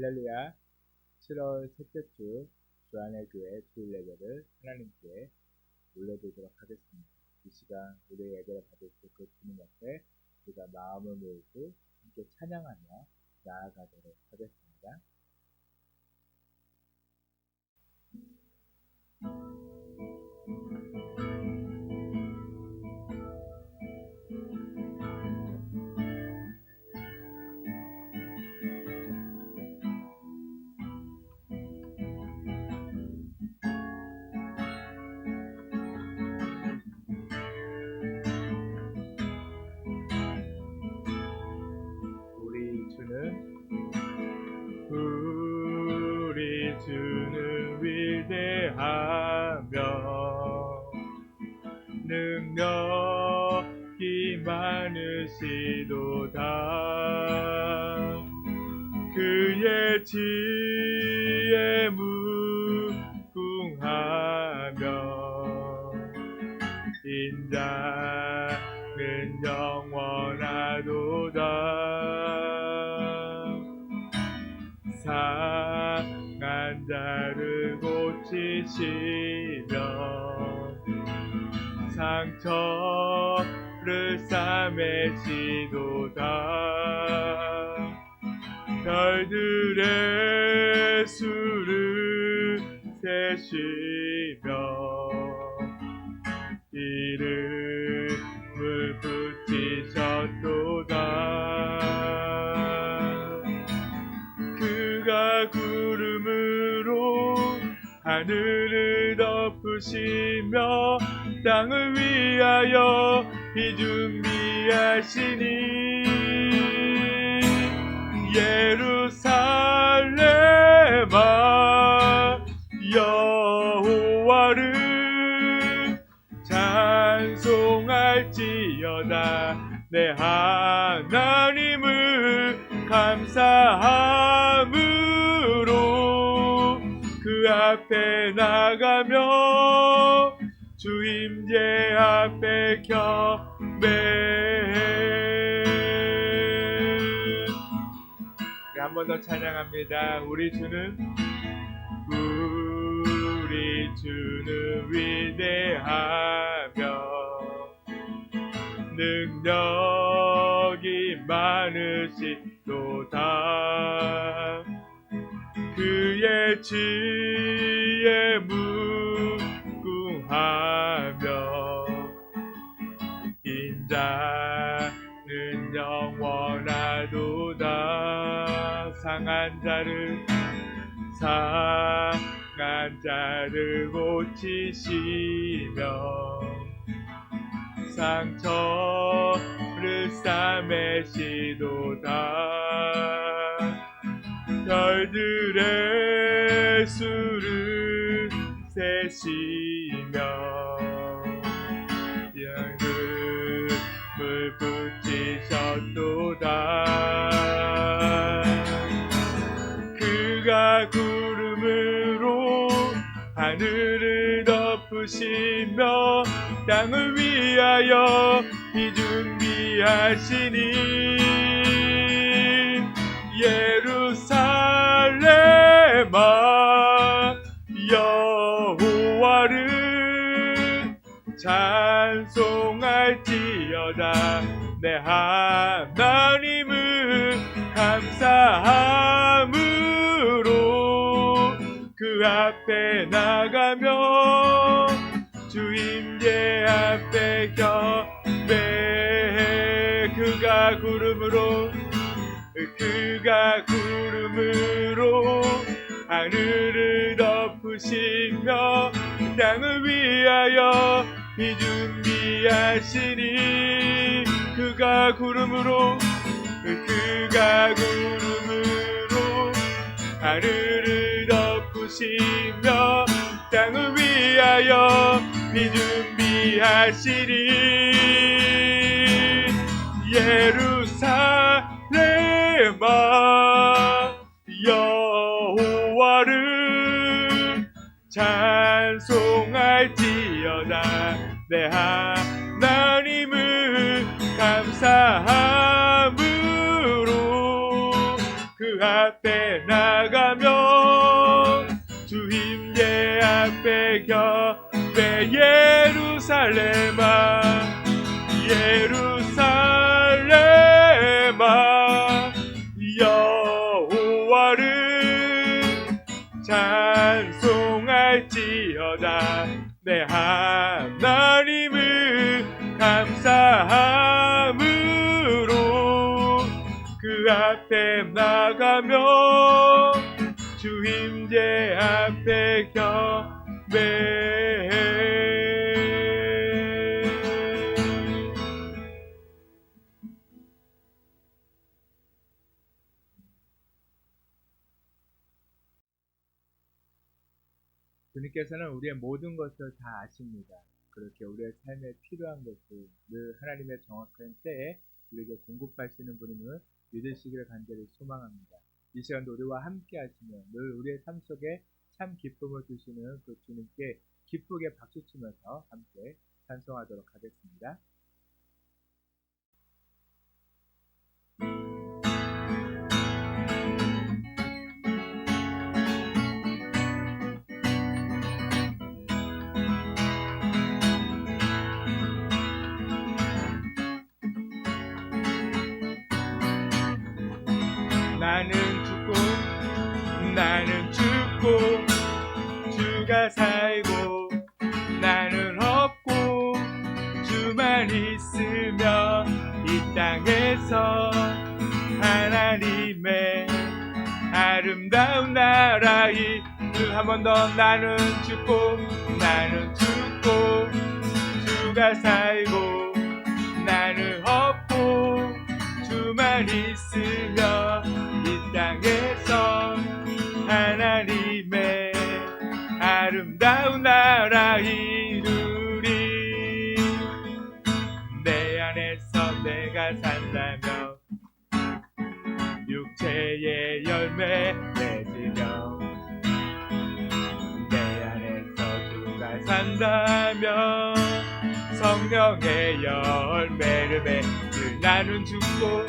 할렐루야. 7월 셋째 주 주안의 교회 주일 예배를 하나님께 올려드리도록 하겠습니다. 이 시간 우리의 예배를 받을 그 주님 앞에 우리가 마음을 모으고 함께 찬양하며 나아가도록 하겠습니다. 우리 주는 위대하며 능력이 많으시도다. 그의 지혜 무궁하며 인자는 영원하도다. 상한 자를 고치시며 상처를 싸매시도다. 별들의 수를 세시며 이름을 붙이셨도다. 그가 구름으로 하늘을 덮으시며 땅을 위하여 비 준비하시니 예루살렘아 여호와를 찬송할지어다. 내 하나님을 감사함으로 그 앞에 나가며 주 임재 앞에 경배해. 한 번 더 찬양합니다. 우리 주는 위대하며 능력이 많으시도다. 그의 지혜 무궁하며 인자는 영원하도다. 상한 자를 고치시며 상처를 싸매시도다. 별들의 수를 세시며 이름을 붙이셨도다. 그가 구름으로 하늘을 덮으시며 땅을 위하여 비 준비하시니 예루살렘아 여호와를 찬송할지어다. 내 하나님을 감사함으로 그 앞에 나가며 주 임재 앞에 경배해. 그가 구름으로 하늘을 덮으시며 땅을 위하여 비 준비하시니 그가 구름으로 하늘을 덮으시며 땅을 위하여 비 준비하시니 예루살렘아 여호와를 찬송할지어다. 내 하나님을 감사함으로 그 앞에 나가며 주 임재 앞에 겹에 예루살렘아 예루살렘아 여호와를 찬송할지어다 내 하나님을 감사함으로 그 앞에 나가며 주 임재 앞에 경배해. 주님께서는 우리의 모든 것을 다 아십니다. 그렇게 우리의 삶에 필요한 것을 늘 하나님의 정확한 때에 우리에게 공급하시는 분임을 믿으시기를 간절히 소망합니다. 이 시간도 우리와 함께 하시며 늘 우리의 삶 속에 참 기쁨을 주시는 그 주님께 기쁘게 박수치면서 함께 찬송하도록 하겠습니다. 나는 죽고 주가 살고 나는 없고 주만 있으며 이 땅에서 하나님의 아름다운 나라에 한 번 더 나는 죽고 주가 살고 나는 없고 주만 있으며 이 땅에서 하나님의 아름다운 나라 이루리. 내 안에서 내가 산다며 육체의 열매 맺으며 내 안에서 주가 산다며 성령의 열매를 맺을 나는 죽고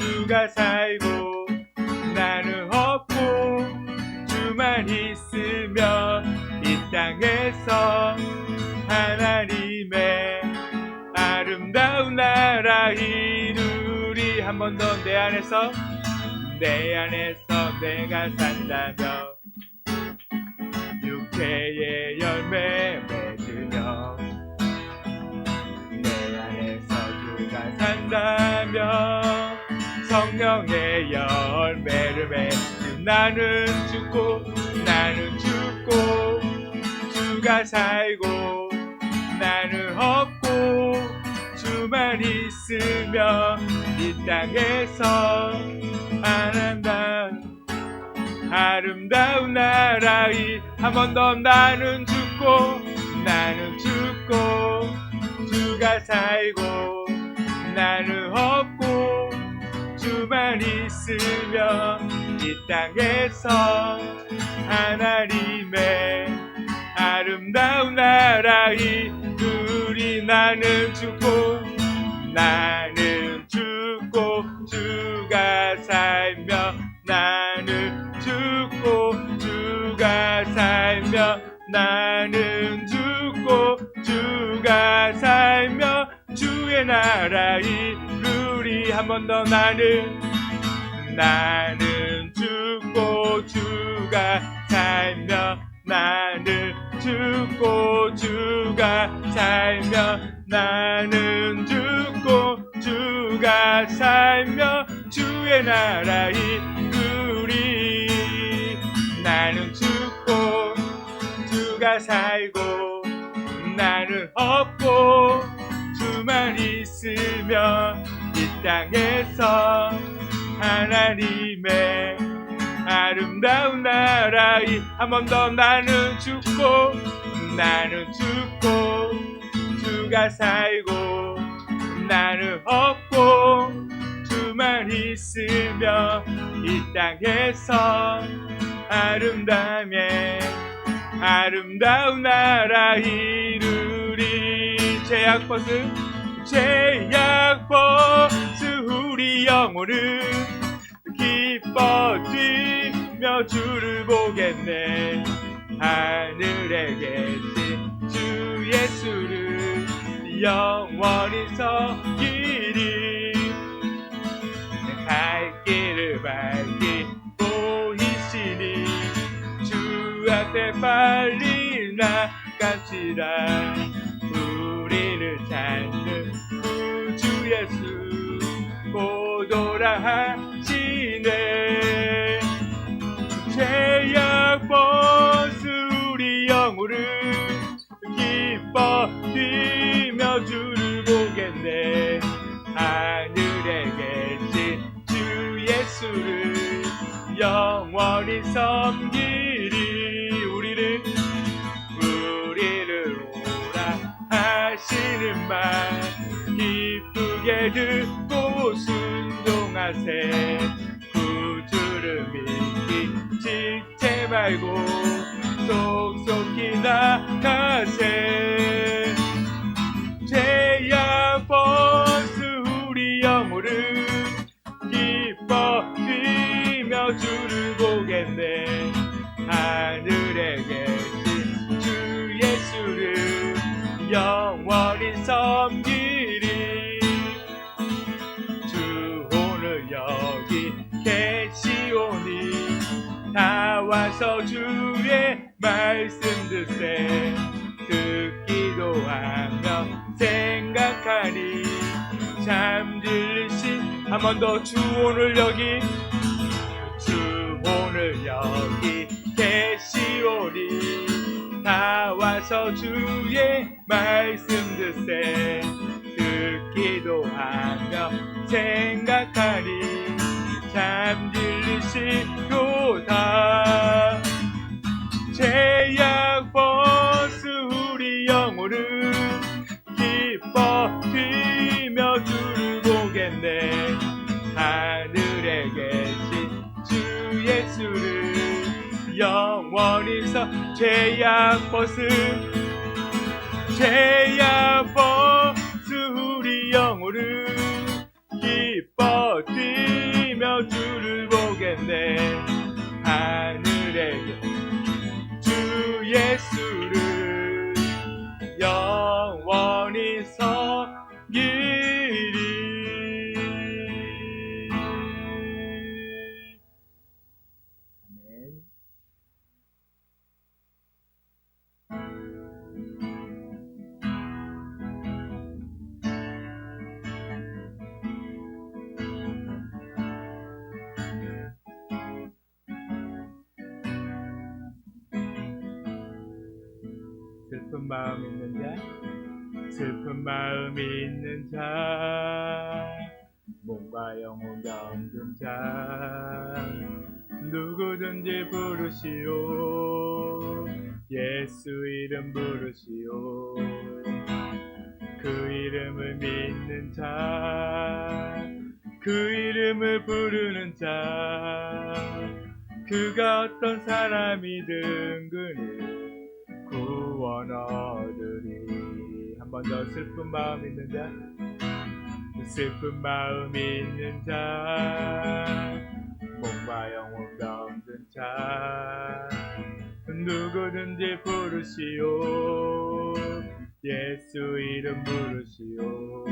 주가 살고 나는 없고 주만 있으며 이 땅에서 하나님의 아름다운 나라 이루리. 한 번 더 내 안에서 내가 산다며 육체의 열매 맺으며 내 안에서 주가 산다며 성령의 열매를 맺는 나는 죽고 주가 살고 나는 없고 주만 있으며 이 땅에서 아름다운 나라에 한 번 더 나는 죽고 주가 살고 나는 없고 주만 있으며 이 땅에서 하나님의 아름다운 나라 이루리. 나는 죽고 주가 살며 나는 죽고 주가 살며 나는 죽고 주가 살며 주의 나라 이루리. 한 번 더 나는 죽고 주가 살며 나는 죽고 주가 살며 나는 죽고 주가 살며 주의 나라 이루리. 나는 죽고 주가 살고 나는 없고 주만 있으며 이 땅에서 하나님의 아름다운 나라에 한 번 더 나는 죽고 주가 살고 나는 없고 주만 있으며 이 땅에서 아름다운 나라 이루리. 죄악 벗은 우리 영혼은 기뻐 뛰며 주를 보겠네. 하늘에 계신 주 예수를 영원히 섬기리. 갈 길을 밝히 보이시니 주 앞에 빨리 나갑시다. 우리를 찾는 구주 예수 곧 오라 하시네. 죄악 벗은 우리 영혼을 기뻐 뛰며 주를 보겠네. 하늘에 계신 주 예수를 영원히 섬기리. 우리를 오라 하시는 말 기쁘게 듣고 순종하세. 구주를 믿기 지체 말고 속속히 나가세. 죄악 벗은 우리 영혼을 기뻐 뛰며 주를 보겠네. 하늘에 계신 주 예수를 영원히 섬기리. 주 오늘 여기 계시오니 다 와서 주의 말씀 듣세. 듣기도 하며 생각하니 잠들리시. 한 번 더. 주 오늘 여기 계시오니 다 와서 주의 말씀 듣세. 듣기도 하며 생각하니 잠들리시도다. 죄악 벗은 우리 영혼을 기뻐 뛰며 주를 보겠네. 하늘에 계신 주 예수를 영원히 죄악 벗은 우리 영혼을 기뻐 뛰며 주를 보겠네. 하늘에 주 예수를 영원히 섬기리. 아멘. 슬픈 마음 있는 자, 슬픈 마음 있는 자, 몸과 영혼 병든 자, 누구든지 부르시오. 예수 이름 부르시오. 그 이름을 믿는 자, 그 이름을 부르는 자, 그가 어떤 사람이든 그는 구원 얻으리. 한 번 더. 슬픈 마음 있는 자, 슬픈 마음 있는 자, 몸과 영혼 병든 자, 누구든지 부르시오. 예수 이름 부르시오.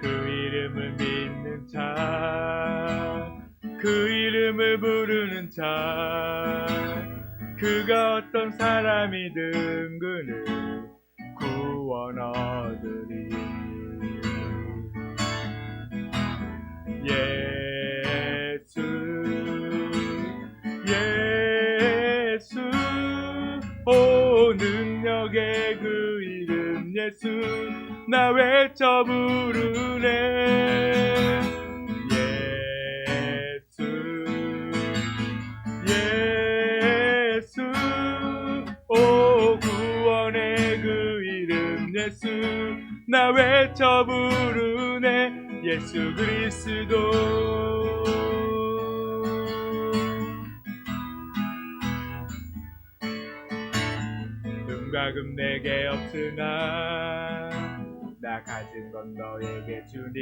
그 이름을 믿는 자, 그 이름을 부르는 자, 그가 어떤 사람이든 그는 구원 얻으리. 예수 오 능력의 그 이름 예수 나 외쳐 부르네. 예수 오 구원의 그 이름 예수 나 외쳐 부르네. 예수 그리스도. 금과 금 내게 없으나 나 가진 건 너에게 주니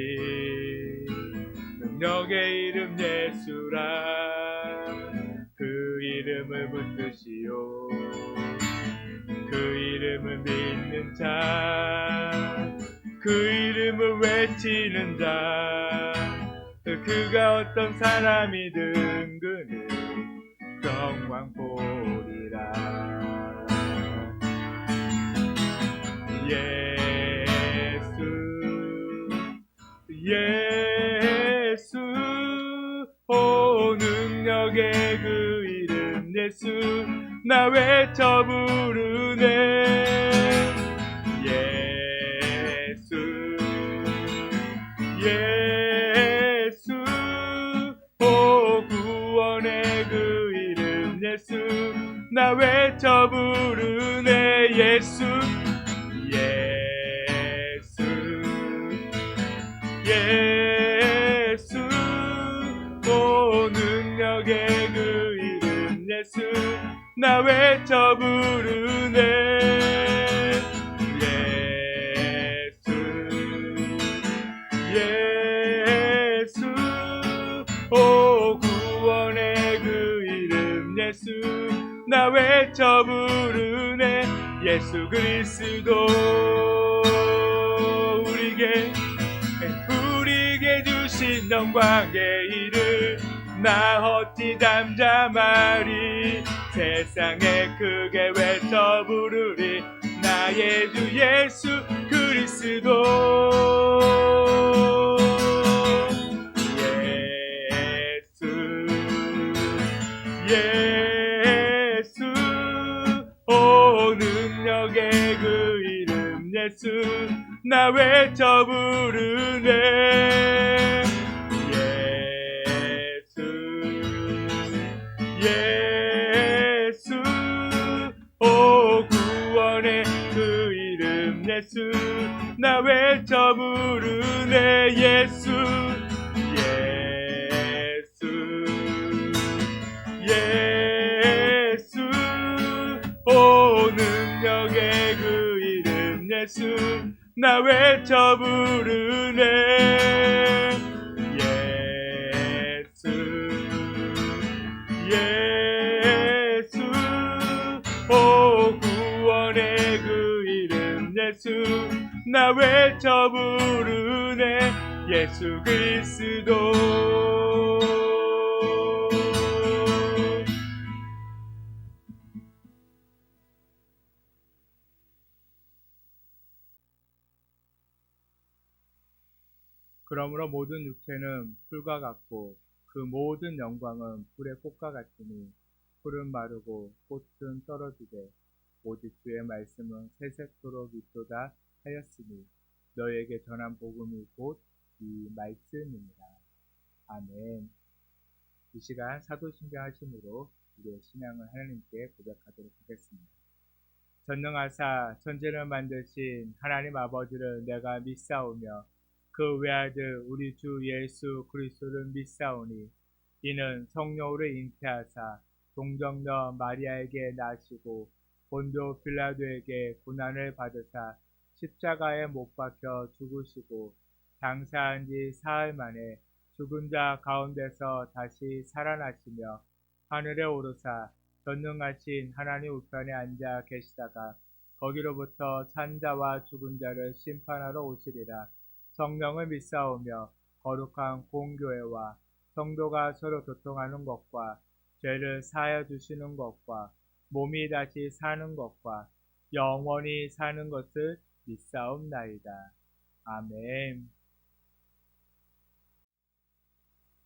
능력의 이름 예수라 그 이름을 붙드시오 그 이름을 믿는 자 그 이름을 외치는 자 그가 어떤 사람이든 그는 영광 보리라 예수 오 능력의 그 이름 예수 나 외쳐 부르네 예수 오 구원의 그 이름 예수 나 외쳐 부르네 예수 오 능력의 그 이름 예수 나 외쳐 부르네 예수 오 구원의 그 이름 예수 나 외쳐 부르네 예수 그리스도 우리에게 주신 영광의 이름 나 어찌 잠잠하리 세상에 크게 외쳐 부르리 나의 주 예수 그리스도 예수 오 능력의 그 이름 예수 나 외쳐 부르네 예수 오 구원의 그 이름 예수 나 외쳐 부르네 예수 오 능력의 그 이름 예수 나 외쳐 부르네 예수 오 구원의 그 이름 예수 나 외쳐 부르네 예수 그리스도 그러므로 모든 육체는 풀과 같고 그 모든 영광은 불의 꽃과 같으니 풀은 마르고 꽃은 떨어지되 오직 주의 말씀은 새색도록 있도다 하였으니 너에게 전한 복음이 곧 이 말씀이니라. 아멘. 이 시간 사도신경 하심으로 우리의 신앙을 하나님께 고백하도록 하겠습니다. 전능하사 천지를 만드신 하나님 아버지를 내가 믿사오며 그 외아들 우리 주 예수 그리스도를 믿사오니 이는 성령으로 잉태하사 동정녀 마리아에게 나시고 본도 빌라도에게 고난을 받으사 십자가에 못 박혀 죽으시고 장사한 지 사흘 만에 죽은 자 가운데서 다시 살아나시며 하늘에 오르사 전능하신 하나님 우편에 앉아 계시다가 거기로부터 산자와 죽은 자를 심판하러 오시리라. 성령을 믿사오며 거룩한 공교회와 성도가 서로 교통하는 것과 죄를 사하여 주시는 것과 몸이 다시 사는 것과 영원히 사는 것을 믿사옵나이다. 아멘.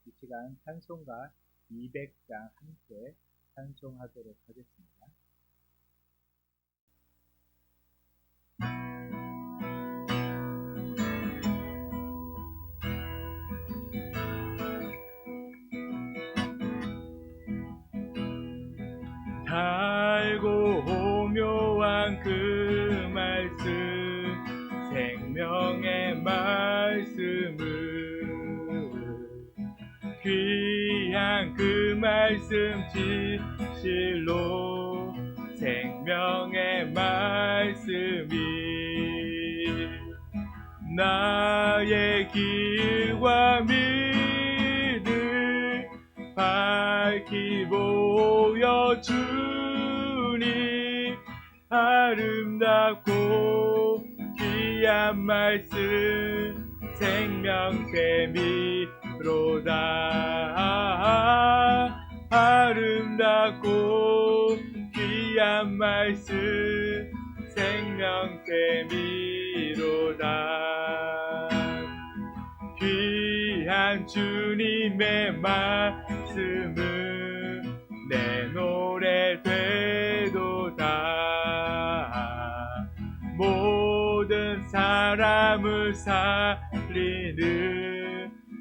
이 시간 찬송가 200장 함께 찬송하도록 하겠습니다. 달고 오묘한 그 말씀 생명의 말씀을 귀한 그 말씀 진실로 생명의 말씀이 나의 길과 믿음 밝히 보여주니 아름답고 귀한 말씀 생명샘이로다. 아름답고 귀한 말씀 생명샘이로다. 귀한 주님의 말씀은 내 노래 되도다. 모든 사람을 살리는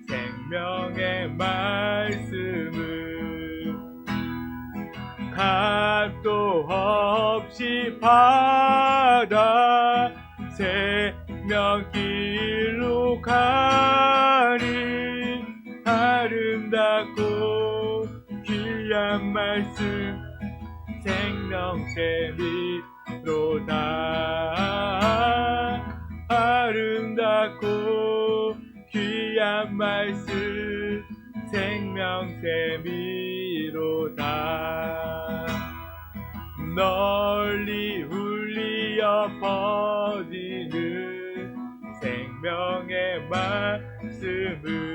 생명의 말씀은 값도 없이 받아 생명길로 가니 아름답고 귀한 말씀 생명샘이로다. 아름답고 귀한 말씀 생명샘이로다. 널리 울리어 퍼지는 생명의 말씀은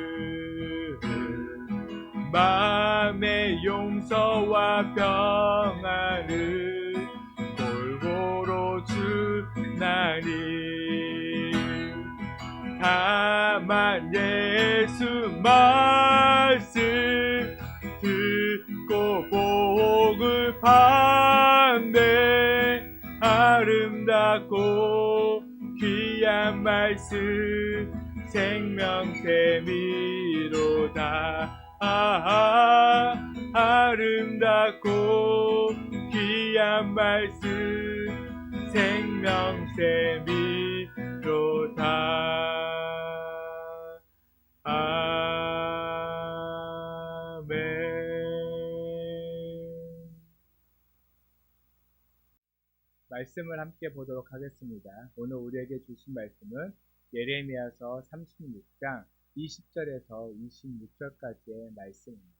마음의 용서와 평안을 골고루 주나니 다만 예수 말씀 듣고 복을 받네. 아름답고 귀한 말씀 생명샘이로다. 아름답고 귀한 말씀 생명샘이로다. 아멘. 말씀을 함께 보도록 하겠습니다. 오늘 우리에게 주신 말씀은 예레미야서 36장 20절에서 26절까지의 말씀입니다.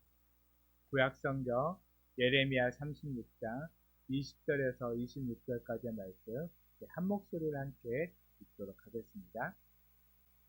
구약성경 예레미야 36장 20절에서 26절까지의 말씀 한 목소리로 함께 읽도록 하겠습니다.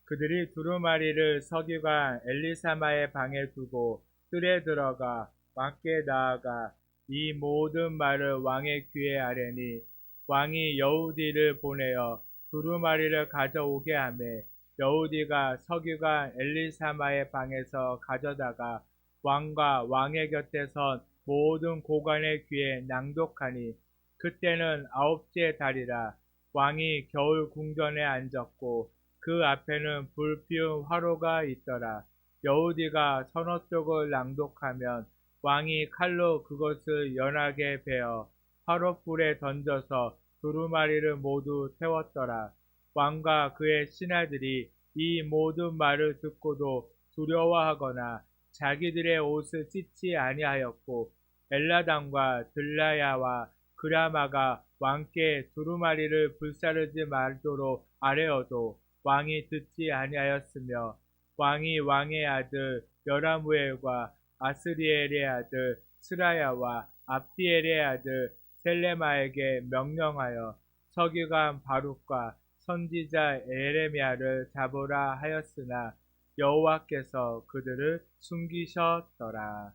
그들이 두루마리를 서기관 엘리사마의 방에 두고 뜰에 들어가 왕께 나아가 이 모든 말을 왕의 귀에 아뢰니 왕이 여우디를 보내어 두루마리를 가져오게 하매 여우디가 서기관 엘리사마의 방에서 가져다가 왕과 왕의 곁에 선 모든 고관의 귀에 낭독하니 그때는 9째 달이라. 왕이 겨울 궁전에 앉았고 그 앞에는 불 피운 화로가 있더라. 여우디가 서너 쪽을 낭독하면 왕이 칼로 그것을 연하게 베어 화롯불에 던져서 두루마리를 모두 태웠더라. 왕과 그의 신하들이 이 모든 말을 듣고도 두려워하거나 자기들의 옷을 찢지 아니하였고 엘라담과 들라야와 그라마가 왕께 두루마리를 불사르지 말도록 아뢰어도 왕이 듣지 아니하였으며 왕이 왕의 아들 여라무엘과 아스리엘의 아들 스라야와 압디엘의 아들 셀레마에게 명령하여 서기관 바룩과 선지자 에레미야를 잡으라 하였으나 여호와께서 그들을 숨기셨더라.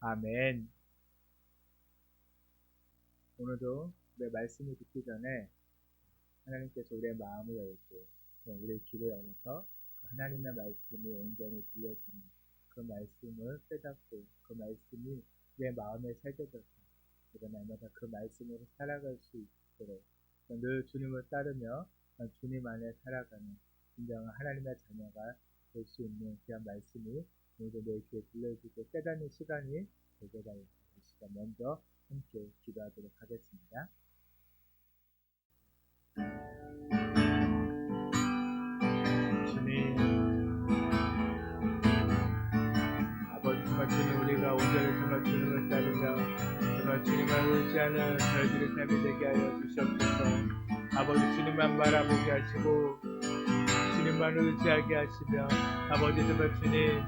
아멘. 오늘도 우리의 말씀을 듣기 전에 하나님께서 우리의 마음을 열고 우리의 귀를 열어서 그 하나님의 말씀이 온전히 들려주는 그 말씀을 깨닫고 그 말씀이 내 마음에 새겨져서 우리가 날마다 그 말씀으로 살아갈 수 있도록 늘 주님을 따르며 주님 안에 살아가는 진정한 하나님의 자녀가 될 수 있는 귀한 말씀이 오늘도 내 귀에 들려주고 깨닫는 시간이 되게 하여 이 시간 먼저 함께 기도하도록 하겠습니다. 주님, 아버지 정말 주님 우리가 온전히 정말 주님을 따르며 정말 주님을 의지하는 저희들의 삶이 되게 하여 주시옵소서. 아버지 주님만 바라보게 하시고 주님을 주님만 의지하게 하시며 아버지 정말 주님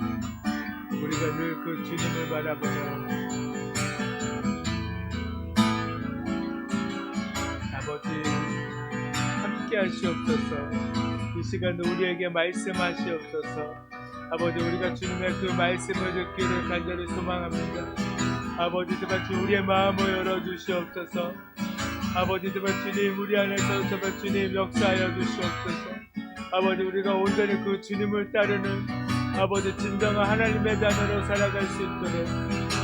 우리가 늘 그 주님을 바라보며 아버지 함께 하시옵소서. 이 시간도 우리에게 말씀하시옵소서. 아버지 우리가 주님의 그 말씀을 듣기를 간절히 소망합니다. 아버지 정말 우리의 마음을 열어주시옵소서. 아버지 정말 주님 우리 안에서 정말 주님 역사하여 주시옵소서. 아버지 우리가 온전히 그 주님을 따르는 아버지 진정한 하나님의 자녀로 살아갈 수 있도록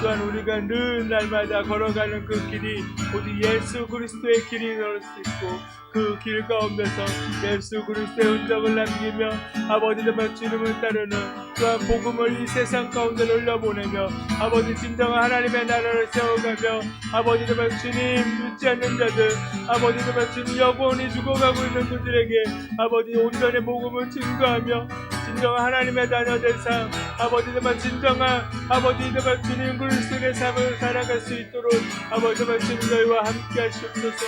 또한 우리가 늘 날마다 걸어가는 그 길이 오직 예수 그리스도의 길이 될 수 있고 그 길 가운데서 예수 그리스도의 흔적을 남기며 아버지 정말 주님을 따르는 또한 복음을 이 세상 가운데 흘려보내며 아버지 진정한 하나님의 나라를 세워가며 아버지 정말 주님 묻지 않는 자들 아버지 정말 주님 영원히 죽어가고 있는 그들에게 아버지 온전히 복음을 증거하며 진정한 하나님의 자녀된 삶 아버지 정말 진정한 아버지 정말 주님 그리스도의 삶을 살아갈 수 있도록 아버지 정말 주님 저희와 함께 하시옵소서.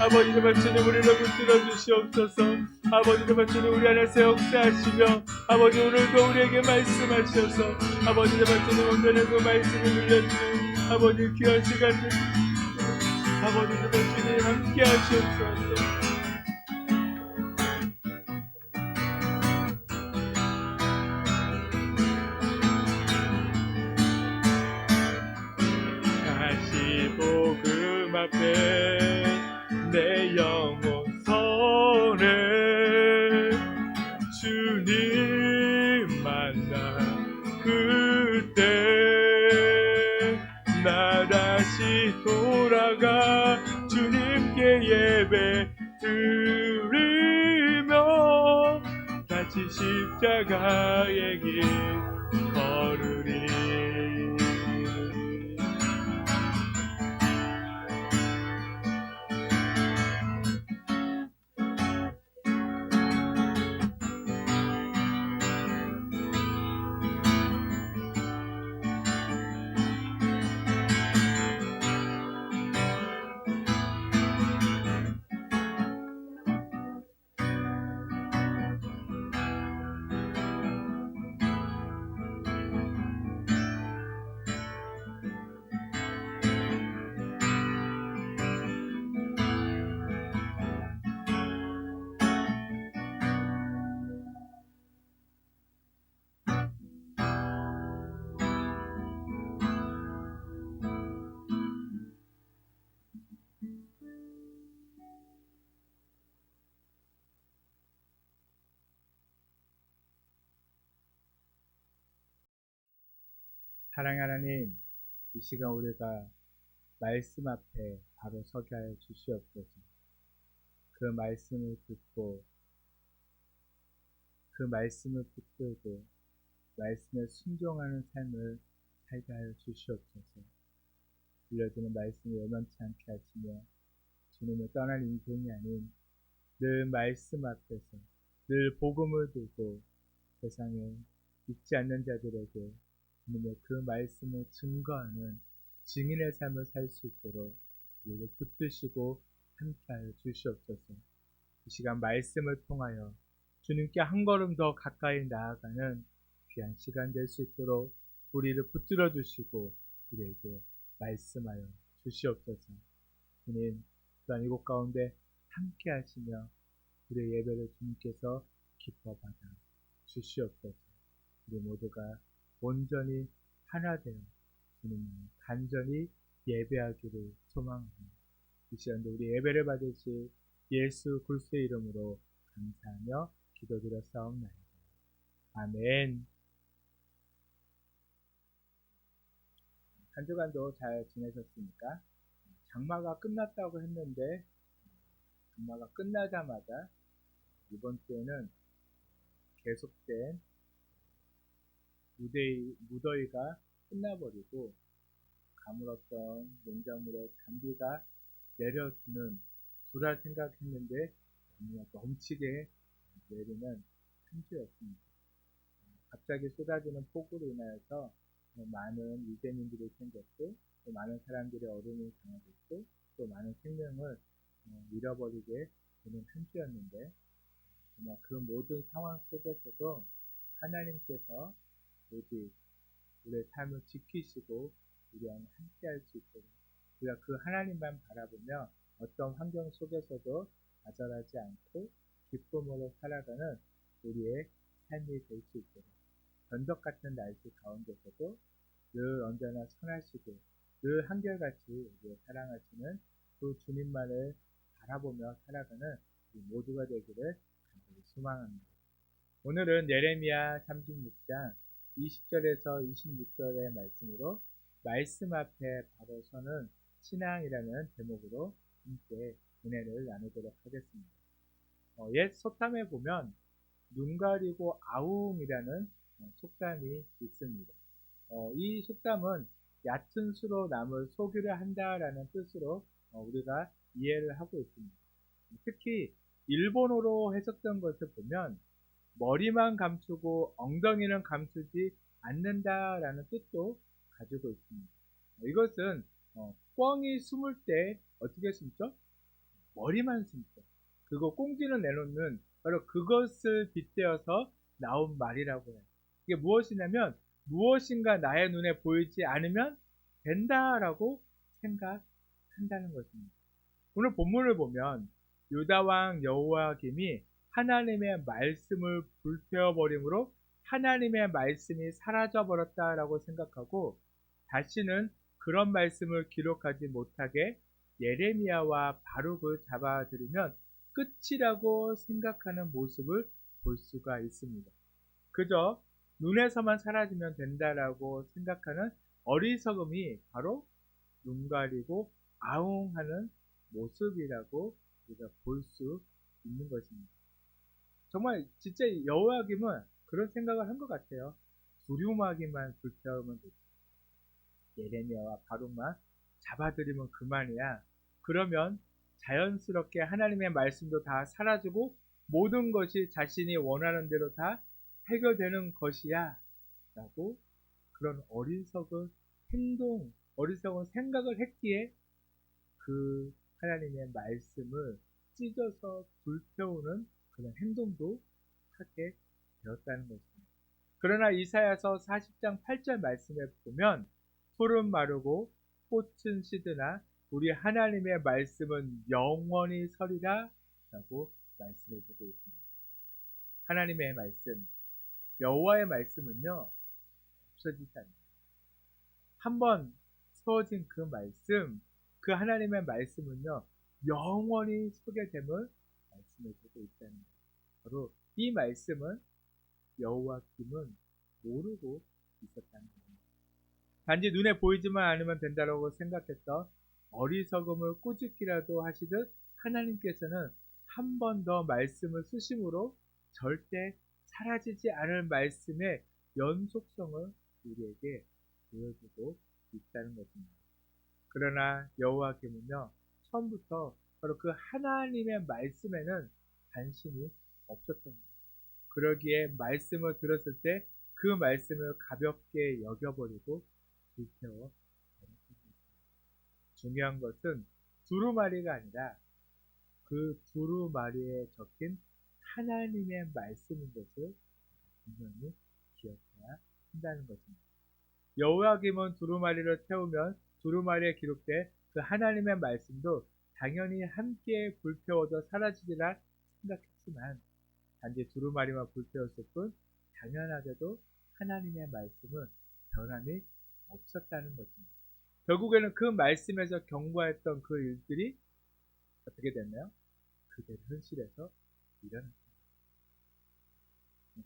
아버지 정말 주님 우리를 붙들어 주시옵소서. 아버지 정말 주님 우리 안에서 역사하시며 아버지 오늘도 우리에게 말씀하셔서 아버지 정말 주님 온전히 그 말씀을 들려주는 아버지 귀한 시간들 아버지 정말 주님 함께 하시옵소서. 복음 앞에 내 영혼 선해 주님 만나 그때 나 다시 돌아가 주님께 예배 드리며 다시 십자가의 길 걸으리. 사랑하는 하나님, 이 시간 우리가 말씀 앞에 바로 서게 하여 주시옵소서. 그 말씀을 듣고 그 말씀을 붙들고 말씀에 순종하는 삶을 살게 하여 주시옵소서. 들려주는 말씀을 외면치 않게 하시며 주님을 떠날 인생이 아닌 늘 말씀 앞에서 늘 복음을 들고 세상에 믿지 않는 자들에게 주님의 그 말씀을 증거하는 증인의 삶을 살 수 있도록 우리를 붙드시고 함께하여 주시옵소서. 이 시간 말씀을 통하여 주님께 한 걸음 더 가까이 나아가는 귀한 시간 될 수 있도록 우리를 붙들어 주시고 우리에게 말씀하여 주시옵소서. 주님 또한 이곳 가운데 함께 하시며 우리의 예배를 주님께서 기뻐 받아 주시옵소서. 우리 모두가 온전히 하나 되어 주님을 간절히 예배하기를 소망하며 이 시간도 우리 예배를 받으실 예수 그리스도의 이름으로 감사하며 기도드렸사옵나이다. 아멘. 한 주간도 잘 지내셨습니까? 장마가 끝났다고 했는데 장마가 끝나자마자 이번 주에는 계속된 무더위가 끝나버리고 가물었던 냉장물에 단비가 내려주는 주라 생각했는데 너무나 넘치게 내리는 한 주였습니다. 갑자기 쏟아지는 폭우로 인하여서 많은 이재민들이 생겼고 또 많은 사람들의 어려움이 당하겠고 또 많은 생명을 잃어버리게 되는 한 주였는데 정말 그 모든 상황 속에서도 하나님께서 오직 우리의 삶을 지키시고 우리와 함께 할 수 있도록 우리가 그 하나님만 바라보며 어떤 환경 속에서도 좌절하지 않고 기쁨으로 살아가는 우리의 삶이 될 수 있도록 변덕 같은 날씨 가운데서도 늘 언제나 선하시고 늘 한결같이 우리를 사랑하시는 그 주님만을 바라보며 살아가는 우리 모두가 되기를 간절히 소망합니다. 오늘은 예레미야 36장 20절에서 26절의 말씀으로 말씀 앞에 바로 서는 신앙이라는 제목으로 함께 은혜를 나누도록 하겠습니다. 옛 속담에 보면 눈 가리고 아웅이라는 속담이 있습니다. 이 속담은 얕은 수로 남을 속이려 한다라는 뜻으로 우리가 이해를 하고 있습니다. 특히 일본어로 해석된 것을 보면 머리만 감추고 엉덩이는 감추지 않는다라는 뜻도 가지고 있습니다. 이것은 꿩이 숨을 때 어떻게 숨죠? 머리만 숨죠. 그거 꽁지는 내놓는 바로 그것을 빗대어서 나온 말이라고 해요. 이게 무엇이냐면 무엇인가 나의 눈에 보이지 않으면 된다라고 생각한다는 것입니다. 오늘 본문을 보면 유다왕 여호야김이 하나님의 말씀을 불태워버림으로 하나님의 말씀이 사라져버렸다라고 생각하고 다시는 그런 말씀을 기록하지 못하게 예레미야와 바룩을 잡아들이면 끝이라고 생각하는 모습을 볼 수가 있습니다. 그저 눈에서만 사라지면 된다라고 생각하는 어리석음이 바로 눈 가리고 아웅하는 모습이라고 우리가 볼 수 있는 것입니다. 정말 진짜 여호야김은 그런 생각을 한 것 같아요. 두루마기만 불태우면 되지. 예레미야와 바룩만 잡아들이면 그만이야. 그러면 자연스럽게 하나님의 말씀도 다 사라지고 모든 것이 자신이 원하는 대로 다 해결되는 것이야. 라고 그런 어리석은 어리석은 생각을 했기에 그 하나님의 말씀을 찢어서 불태우는 그런 행동도 하게 되었다는 것입니다. 그러나 이사야서 40장 8절 말씀에 보면 풀은 마르고 꽃은 시드나 우리 하나님의 말씀은 영원히 서리라 라고 말씀해 주고 있습니다. 하나님의 말씀, 여호와의 말씀은요 없어지지 않습니다. 한번 세워진 그 말씀, 그 하나님의 말씀은요 영원히 서게 됨을 말씀해 주고 있다는 거예요. 바로 이 말씀은 여호야김은 모르고 있었다는 겁니다. 단지 눈에 보이지만 않으면 된다고 생각했던 어리석음을 꾸짖기라도 하시듯 하나님께서는 한 번 더 말씀을 쓰심으로 절대 사라지지 않을 말씀의 연속성을 우리에게 보여주고 있다는 것입니다. 그러나 여호야김은요 처음부터 바로 그 하나님의 말씀에는 관심이 없었던 거예요. 그러기에 말씀을 들었을 때 그 말씀을 가볍게 여겨버리고 불태워 버렸습니다. 중요한 것은 두루마리가 아니라 그 두루마리에 적힌 하나님의 말씀인 것을 분명히 기억해야 한다는 것입니다. 여호야김은 두루마리를 태우면 두루마리에 기록된 그 하나님의 말씀도 당연히 함께 불태워져 사라지리라 생각했지만 단지 두루마리만 불태웠을 뿐 당연하게도 하나님의 말씀은 변함이 없었다는 것입니다. 결국에는 그 말씀에서 경고했던 그 일들이 어떻게 됐나요? 그대로 현실에서 일어났습니다.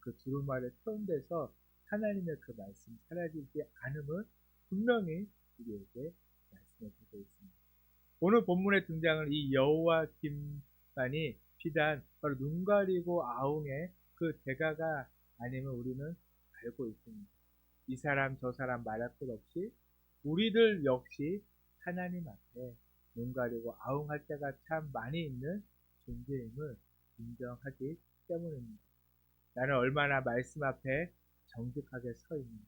그 두루마리를 태운 데서 하나님의 그 말씀이 사라지지 않음을 분명히 우리에게 말씀해 주고 있습니다. 오늘 본문에 등장하는 이 여호야김만이 비단 바로 눈 가리고 아웅의 그 대가가 아님을 우리는 알고 있습니다. 이 사람 저 사람 말할 것 없이 우리들 역시 하나님 앞에 눈 가리고 아웅할 때가 참 많이 있는 존재임을 인정하기 때문입니다. 나는 얼마나 말씀 앞에 정직하게 서 있는가.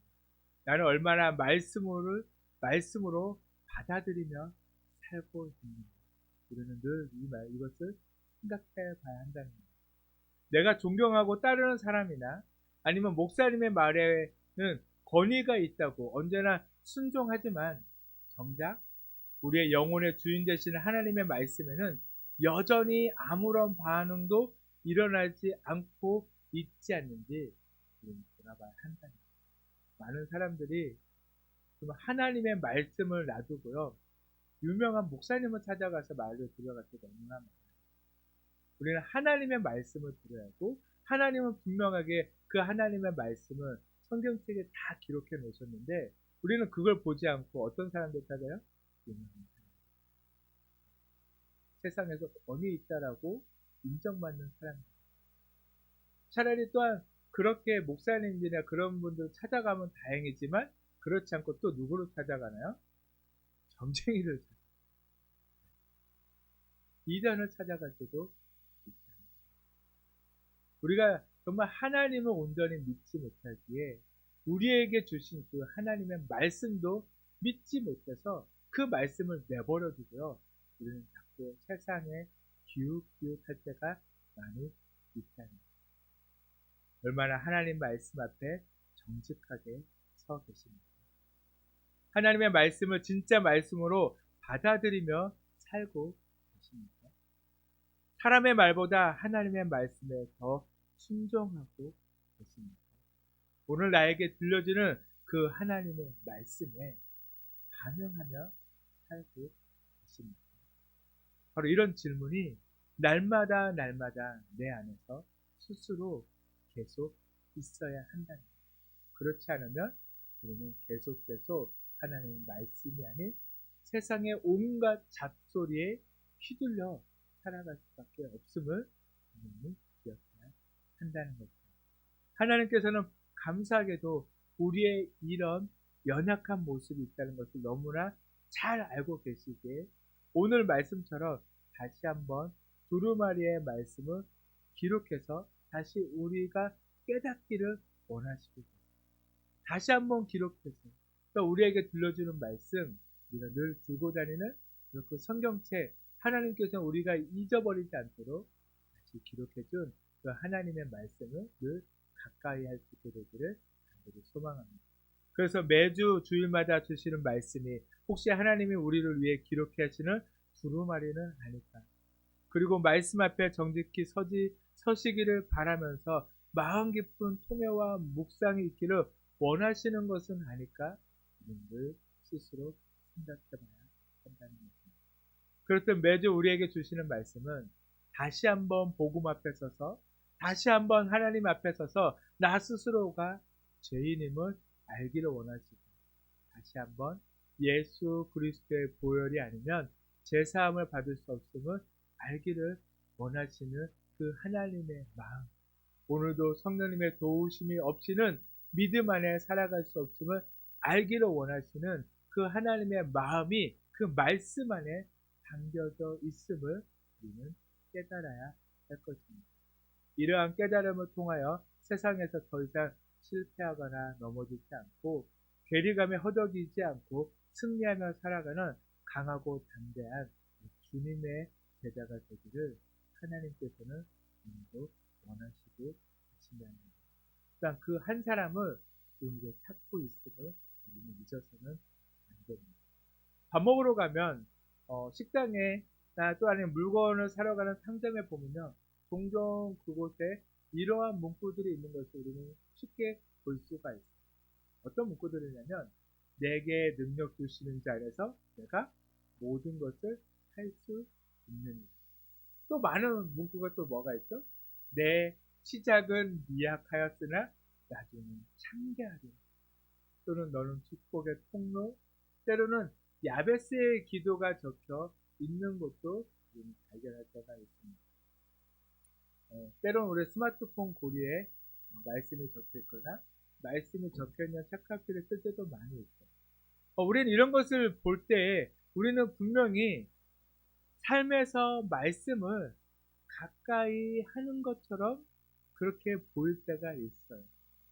나는 얼마나 말씀으로 받아들이며 살고 있는가. 우리는 늘 이것을 생각해 봐야 한다는 겁니다. 내가 존경하고 따르는 사람이나 아니면 목사님의 말에는 권위가 있다고 언제나 순종하지만 정작 우리의 영혼의 주인 되시는 하나님의 말씀에는 여전히 아무런 반응도 일어나지 않고 있지 않는지 우리는 돌아봐야 한다는 거예요. 많은 사람들이 하나님의 말씀을 놔두고요, 유명한 목사님을 찾아가서 말을 들어갈 때가 너무나 많아요. 우리는 하나님의 말씀을 들어야 하고, 하나님은 분명하게 그 하나님의 말씀을 성경책에 다 기록해 놓으셨는데 우리는 그걸 보지 않고 어떤 사람들 찾아요? 유명한 사람. 세상에서 권위 있다라고 인정받는 사람들. 차라리 또한 그렇게 목사님들이나 그런 분들 찾아가면 다행이지만 그렇지 않고 또 누구를 찾아가나요? 점쟁이를 찾아가요. 이단을 찾아갈 때도 있잖아요. 우리가 정말 하나님을 온전히 믿지 못하기에 우리에게 주신 그 하나님의 말씀도 믿지 못해서 그 말씀을 내버려 두고요, 우리는 자꾸 세상에 기웃기웃할 때가 많이 있다는 거예요. 얼마나 하나님 말씀 앞에 정직하게 서 계십니까? 하나님의 말씀을 진짜 말씀으로 받아들이며 살고 계십니까? 사람의 말보다 하나님의 말씀에 더 순종하고 계십니까? 오늘 나에게 들려주는 그 하나님의 말씀에 반응하며 살고 계십니까? 바로 이런 질문이 날마다 내 안에서 스스로 계속 있어야 한다는 거예요. 그렇지 않으면 우리는 계속 하나님의 말씀이 아닌 세상의 온갖 잡소리에 휘둘려 살아갈 수밖에 없음을 우리는 기억해야 한다는 것입니다. 하나님께서는 감사하게도 우리의 이런 연약한 모습이 있다는 것을 너무나 잘 알고 계시기에 오늘 말씀처럼 다시 한번 두루마리의 말씀을 기록해서 다시 우리가 깨닫기를 원하시고 계십니다. 다시 한번 기록해서 또 우리에게 들려주는 말씀, 우리가 늘 들고 다니는 그 성경책, 하나님께서 우리가 잊어버리지 않도록 다시 기록해준 그 하나님의 말씀을 늘 가까이 할 수 있게 되기를 간절히 소망합니다. 그래서 매주 주일마다 주시는 말씀이 혹시 하나님이 우리를 위해 기록해 하시는 두루마리는 아닐까? 그리고 말씀 앞에 정직히 서시기를 바라면서 마음 깊은 통회와 묵상이 있기를 원하시는 것은 아닐까? 우리는 스스로 생각해봐야 한다는 것입니다. 그렇듯 매주 우리에게 주시는 말씀은 다시 한번 복음 앞에 서서, 다시 한번 하나님 앞에 서서 나 스스로가 죄인임을 알기를 원하시고, 다시 한번 예수 그리스도의 보혈이 아니면 제사함을 받을 수 없음을 알기를 원하시는 그 하나님의 마음, 오늘도 성령님의 도우심이 없이는 믿음 안에 살아갈 수 없음을 알기를 원하시는 그 하나님의 마음이 그 말씀 안에 담겨져 있음을 우리는 깨달아야 할 것입니다. 이러한 깨달음을 통하여 세상에서 더 이상 실패하거나 넘어지지 않고 괴리감에 허덕이지 않고 승리하며 살아가는 강하고 담대한 주님의 제자가 되기를 하나님께서는 오늘도 원하시고 계신다는 겁니다. 일단 그 한 사람을 우리가 찾고 있음을 우리는 잊어서는 안 됩니다. 밥 먹으러 가면 식당에 또 아니면 물건을 사러 가는 상점에 보면요, 종종 그곳에 이러한 문구들이 있는 것을 우리는 쉽게 볼 수가 있어요. 어떤 문구들이냐면 내게 능력 주시는 자 안에서 내가 모든 것을 할 수 있는. 또 많은 문구가 또 뭐가 있죠? 내 시작은 미약하였으나 나중은 창대하리. 또는 너는 축복의 통로, 때로는 야베스의 기도가 적혀 있는 것도 우리는 발견할 때가 있습니다. 때로는 우리 스마트폰 고리에 말씀이 적혀 있거나 말씀이 적혀 있는 책갈피를 쓸 때도 많이 있어요. 우리는 이런 것을 볼 때 우리는 분명히 삶에서 말씀을 가까이 하는 것처럼 그렇게 보일 때가 있어요.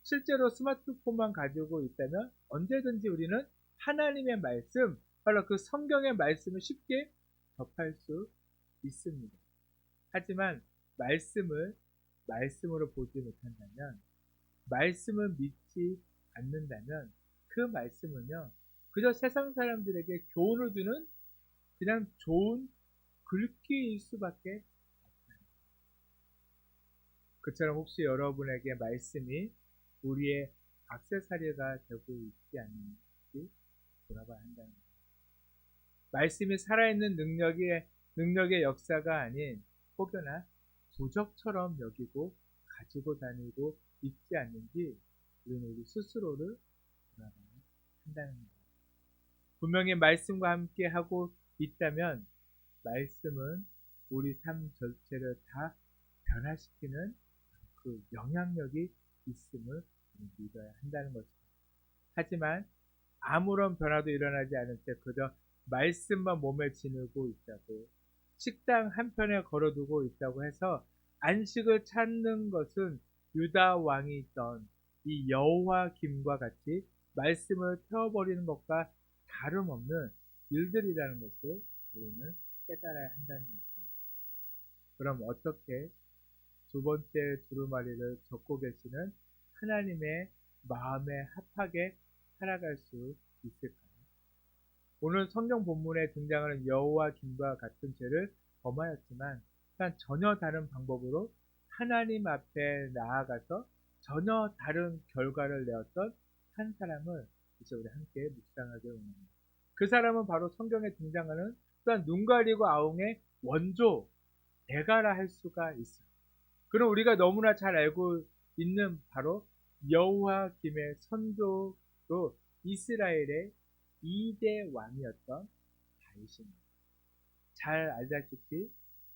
실제로 스마트폰만 가지고 있다면 언제든지 우리는 하나님의 말씀, 바로 그 성경의 말씀을 쉽게 접할 수 있습니다. 하지만 말씀을 말씀으로 보지 못한다면, 말씀을 믿지 않는다면 그 말씀은요, 그저 세상 사람들에게 교훈을 주는 그냥 좋은 글귀일 수밖에 없어요. 그처럼 혹시 여러분에게 말씀이 우리의 액세서리가 되고 있지 않는지 돌아봐야 한다는 거예요. 말씀이 살아있는 능력의 역사가 아닌 혹여나 부적처럼 여기고 가지고 다니고 있지 않는지 우리는 우리 스스로를 돌아봐야 한다는 거예요. 분명히 말씀과 함께 하고 있다면 말씀은 우리 삶 전체를 다 변화시키는 그 영향력이 있음을 믿어야 한다는 것입니다. 하지만 아무런 변화도 일어나지 않은 채 그저 말씀만 몸에 지니고 있다고, 식당 한편에 걸어두고 있다고 해서 안식을 찾는 것은 유다 왕이 있던 이 여호와김과 같이 말씀을 태워버리는 것과 다름없는 일들이라는 것을 우리는 깨달아야 한다는 것입니다. 그럼 어떻게 두 번째 두루마리를 적고 계시는 하나님의 마음에 합하게 살아갈 수 있을까요? 오늘 성경 본문에 등장하는 여호와김과 같은 죄를 범하였지만 전혀 다른 방법으로 하나님 앞에 나아가서 전혀 다른 결과를 내었던 한 사람을 이제 우리 함께 묵상하게 원합니다. 그 사람은 바로 성경에 등장하는 또한 눈 가리고 아웅의 원조 대가라 할 수가 있어요. 그럼 우리가 너무나 잘 알고 있는 바로 여호와김의 선조로 이스라엘의 2대 왕이었던 다윗입니다. 잘 알다시피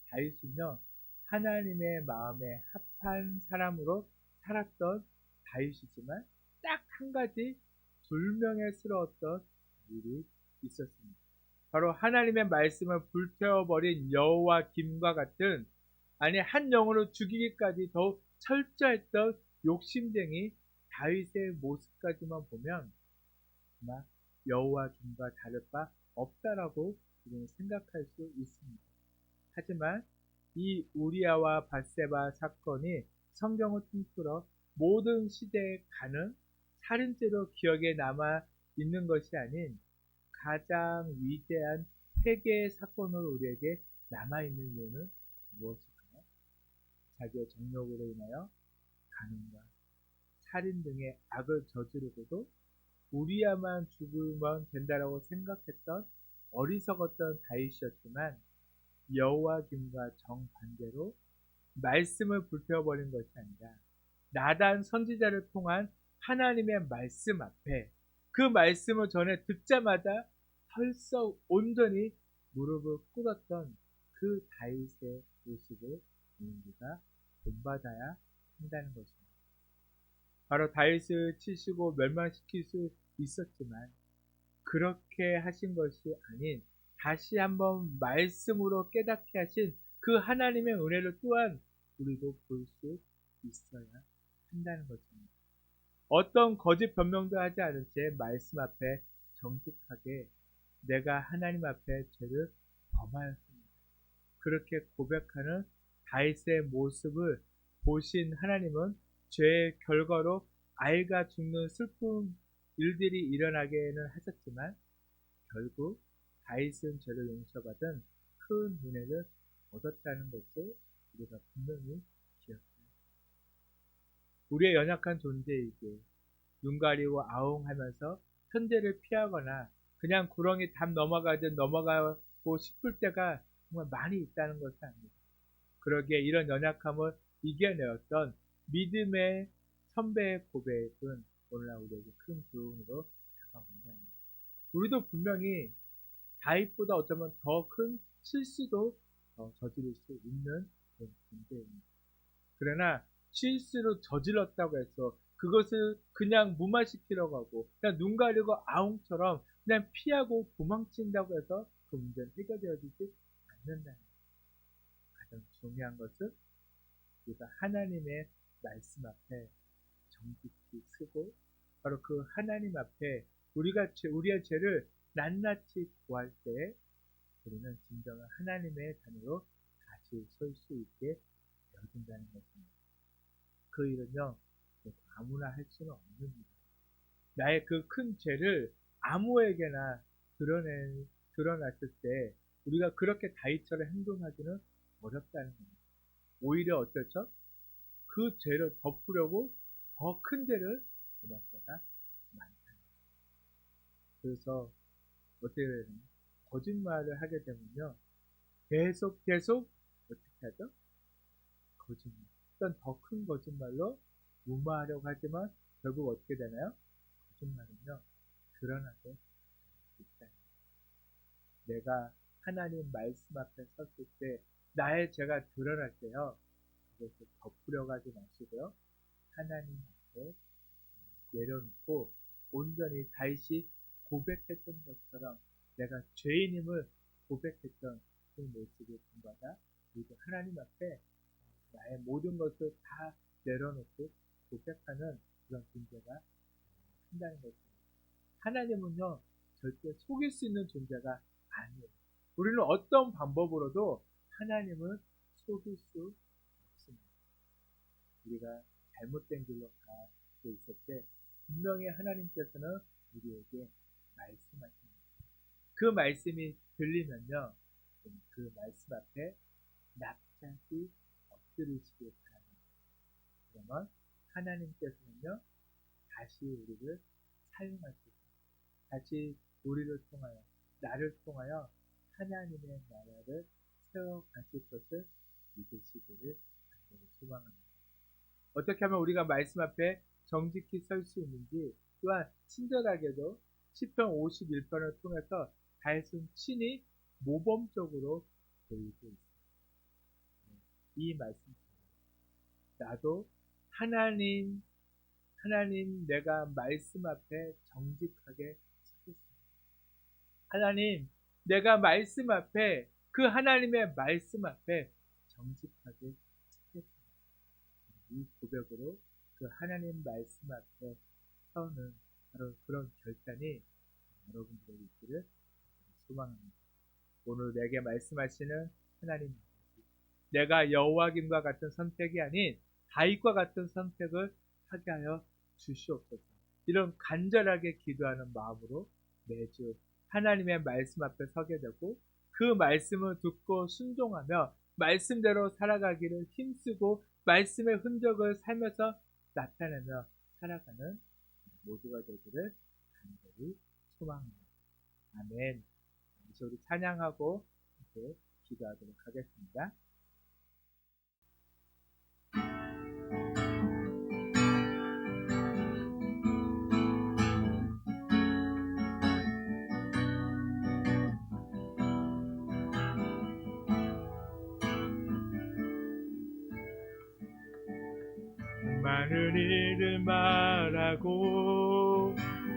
다윗은요, 하나님의 마음에 합한 사람으로 살았던 다윗이지만 딱 한 가지 불명예스러웠던 일이 있었습니다. 바로 하나님의 말씀을 불태워버린 여호와김과 같은, 아니 한 영혼을 죽이기까지 더욱 철저했던 욕심쟁이 다윗의 모습까지만 보면 아마 여호와김과 다를 바 없다라고 우리는 생각할 수 있습니다. 하지만 이 우리아와 밧세바 사건이 성경을 통틀어 모든 시대에 가는 살인죄로 기억에 남아 있는 것이 아닌 가장 위대한 회개의 사건으로 우리에게 남아있는 이유는 무엇일까요? 자기의 정욕으로 인하여 가늠과 살인 등의 악을 저지르고도 우리야만 죽으면 된다라고 생각했던 어리석었던 다윗이었지만 여호와김과 정반대로 말씀을 불태워버린 것이 아니라 나단 선지자를 통한 하나님의 말씀 앞에 그 말씀을 전해 듣자마자 털썩 온전히 무릎을 꿇었던 그 다윗의 모습을 우리가 본받아야 한다는 것입니다. 바로 다윗을 치시고 멸망시킬 수 있었지만 그렇게 하신 것이 아닌 다시 한번 말씀으로 깨닫게 하신 그 하나님의 은혜를 또한 우리도 볼 수 있어야 한다는 것입니다. 어떤 거짓 변명도 하지 않은 채 말씀 앞에 정직하게 내가 하나님 앞에 죄를 범하였습니다. 그렇게 고백하는 다윗의 모습을 보신 하나님은 죄의 결과로 아이가 죽는 슬픈 일들이 일어나게는 하셨지만 결국 다윗은 죄를 용서받은 큰 은혜를 얻었다는 것을 우리가 분명히 기억해야 합니다. 우리의 연약한 존재이기에 눈 가리고 아웅하면서 현재를 피하거나 그냥 구렁이 담 넘어가듯 넘어가고 싶을 때가 정말 많이 있다는 것은 아닙니다. 그러기에 이런 연약함을 이겨내었던 믿음의 선배의 고백은 오늘날 우리에게 큰 교훈으로 다가온다는 것. 우리도 분명히 다윗보다 어쩌면 더 큰 실수도 저지를 수 있는 그런 존재입니다. 그러나 실수를 저질렀다고 해서 그것을 그냥 무마시키려고 하고 그냥 눈 가리고 아웅처럼 그냥 피하고 도망친다고 해서 그 문제는 해결되어지지 않는다는 것. 가장 중요한 것은 우리가 하나님의 말씀 앞에 정직히 서고 바로 그 하나님 앞에 우리의 죄를 낱낱이 구할 때 우리는 진정한 하나님의 자녀로 다시 설 수 있게 되어진다는 것입니다. 그 일은요, 아무나 할 수는 없는 일이에요. 나의 그 큰 죄를 아무에게나 드러났을 때 우리가 그렇게 다윗처럼 행동하기는 어렵다는 겁니다. 오히려 어떻죠? 그 죄를 덮으려고 더 큰 죄를 범할 때가 많다는 거예요. 그래서 어떻게 되나요? 거짓말을 하게 되면요, 계속 어떻게 하죠? 거짓말. 어떤 더 큰 거짓말로 무마하려고 하지만 결국 어떻게 되나요? 거짓말은요, 드러나게 있다. 내가 하나님 말씀 앞에 섰을 때 나의 죄가 드러날 때요, 그것을 덮으려고 하지 마시고요, 하나님 앞에 내려놓고 온전히 다윗이 고백했던 것처럼 내가 죄인임을 고백했던 그 모습을 본받아 그리고 하나님 앞에 나의 모든 것을 다 내려놓고 고백하는 그런 존재가 한다는 것입니다. 하나님은요, 절대 속일 수 있는 존재가 아니에요. 우리는 어떤 방법으로도 하나님을 속일 수 없습니다. 우리가 잘못된 길로 가고 있을 때 분명히 하나님께서는 우리에게 말씀하십니다. 그 말씀이 들리면요, 그 말씀 앞에 납작이 엎드리시길 바랍니다. 그러면 하나님께서는요, 다시 우리를 사용하시고 다시 우리를 통하여 나를 통하여 하나님의 나라를 세워가실 것을 믿으시기를 간절히 소망합니다. 어떻게 하면 우리가 말씀 앞에 정직히 설 수 있는지 또한 친절하게도 시편 51편을 통해서 다윗은 친히 모범적으로 보이고 있습니다. 이 말씀 나도 하나님 내가 말씀 앞에 정직하게 서겠습니다. 하나님 내가 말씀 앞에 그 하나님의 말씀 앞에 정직하게 서겠습니다. 이 고백으로 그 하나님 말씀 앞에 서는 바로 그런 결단이 여러분들에게 있기를 소망합니다. 오늘 내게 말씀하시는 하나님, 내가 여호와김과 같은 선택이 아닌 다윗과 같은 선택을 하게 하여 주시옵소서. 이런 간절하게 기도하는 마음으로 매주 하나님의 말씀 앞에 서게 되고 그 말씀을 듣고 순종하며 말씀대로 살아가기를 힘쓰고 말씀의 흔적을 살면서 나타내며 살아가는 모두가 되기를 간절히 소망합니다. 아멘. 이제 우리 찬양하고 이제 기도하도록 하겠습니다. 많은 이들 말하고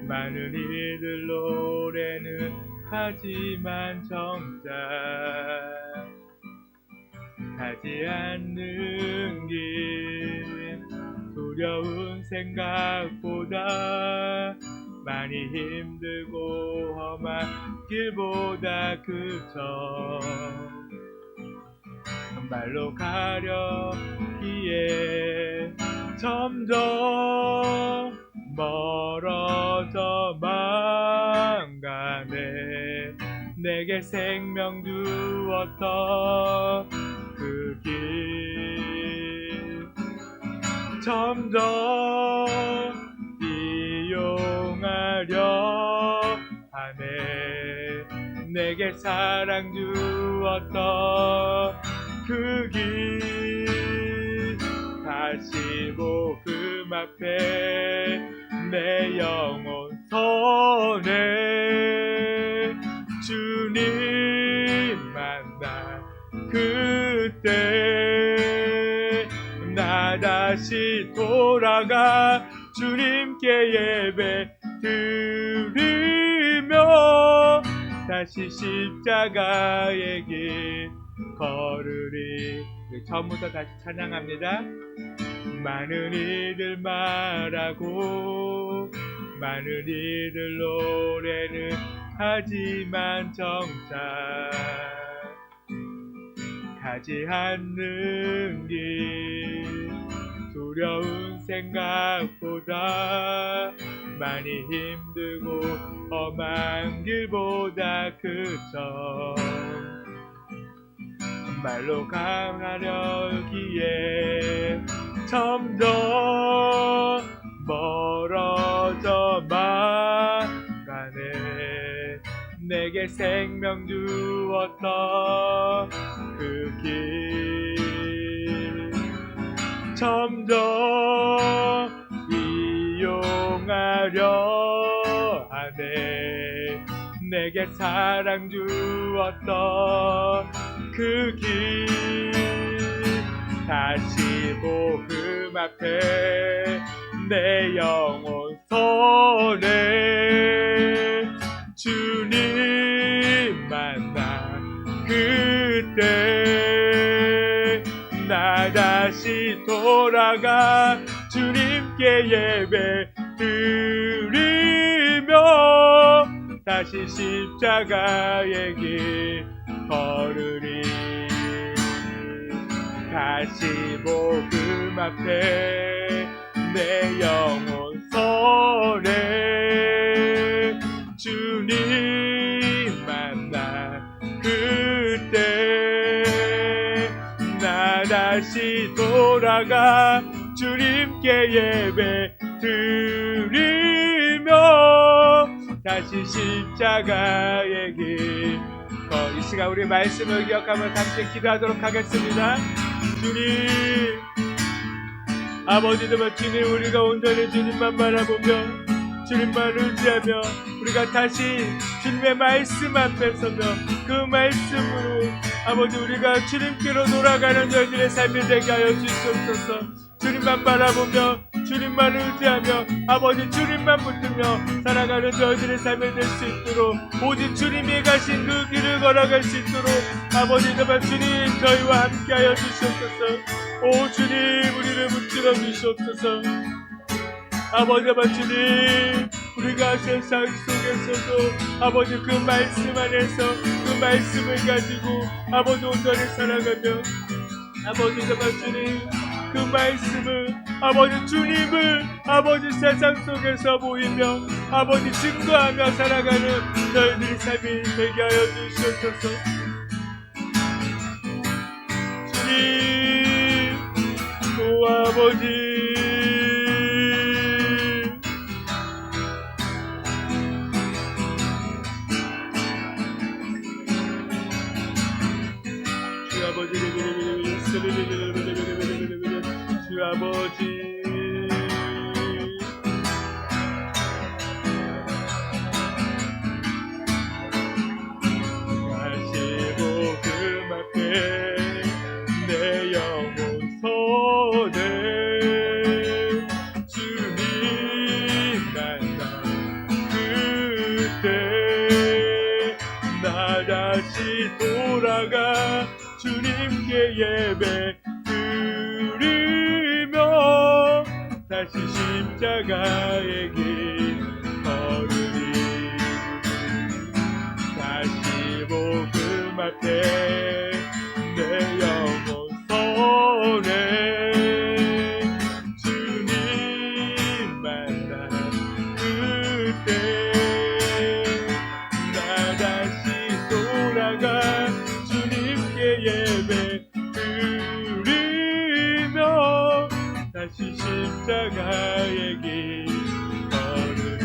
많은 이들 노래는 하지만 정작 가지 않는 길 두려운 생각보다 많이 힘들고 험한 길보다 그저 한 발로 가려기에 점점 멀어져만 가네. 내게 생명 주었던 그 길 점점 이용하려 하네. 내게 사랑 주었던 그 길 다시 복음 앞에 내 영혼 선해. 주님 만나 그때 나 다시 돌아가 주님께 예배 드리며 다시 십자가의 길 걸으리. 처음부터 다시 찬양합니다. 많은 이들 말하고 많은 이들 노래는 하지만 정작 가지 않는 길 두려운 생각보다 많이 힘들고 험한 길보다 그저 말로 강하려기에 점점 멀어져만 가네. 내게 생명 주었던 그 길 점점 이용하려 하네. 내게 사랑 주었던 그 길 다시 복음 앞에 내 영혼 손에 주님 만나 그때 나 다시 돌아가 주님께 예배 드리며 다시 십자가의 길 걸으리. 다시 복음 앞에 내 영혼 손에 주님 만나 그때 나 다시 돌아가 주님께 예배 드리며 다시 십자가의 길. 이 시간 우리 말씀을 기억하며 함께 기도하도록 하겠습니다. 주님, 아버지도 주님, 우리가 온전히 주님만 바라보며 주님만 의지하며 우리가 다시 주님의 말씀 앞에 서며 그 말씀으로 아버지 우리가 주님께로 돌아가는 저희들의 삶이 되게 하여 주시옵소서. 주님만 바라보며 주님만 의지하며 아버지 주님만 붙들며 살아가는 저희들의 삶이 될 수 있도록 오직 주님이 가신 그 길을 걸어갈 수 있도록 아버지 정말 주님 저희와 함께 하여 주시옵소서. 오 주님 우리를 붙들어 주시옵소서. 아버지 주님 우리가 세상 속에서도 아버지 그 말씀 안에서 그 말씀을 가지고 아버지 온전히 살아가며 아버지 정말 주님 그 말씀을 아버지 주님을 아버지 세상 속에서 보이며 아버지 증거하며 살아가는 저희들의 삶이 되게 하여 주시옵소서. 주님 오 아버지 주 아버지 다시 복음 앞에 내 영혼 손에 주님 만나 그때 나 다시 돌아가 주님께 예배 드리며 다시 십자가의 길 걸으리. 다시 복음 앞에 내 영혼 손에 주님 만나 그때 나 다시 돌아가 주님께 예배 드리며 다시 십자가의 길 걸으리.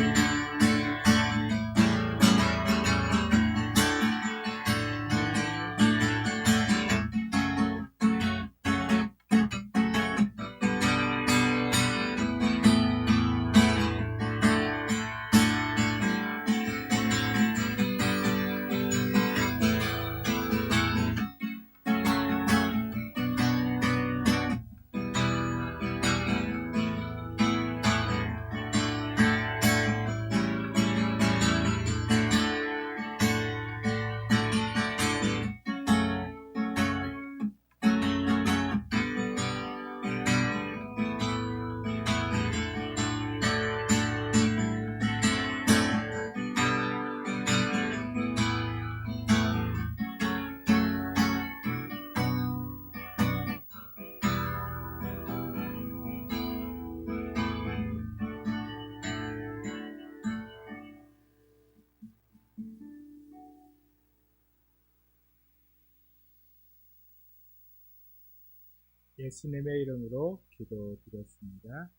예수님의 이름으로 기도드렸습니다.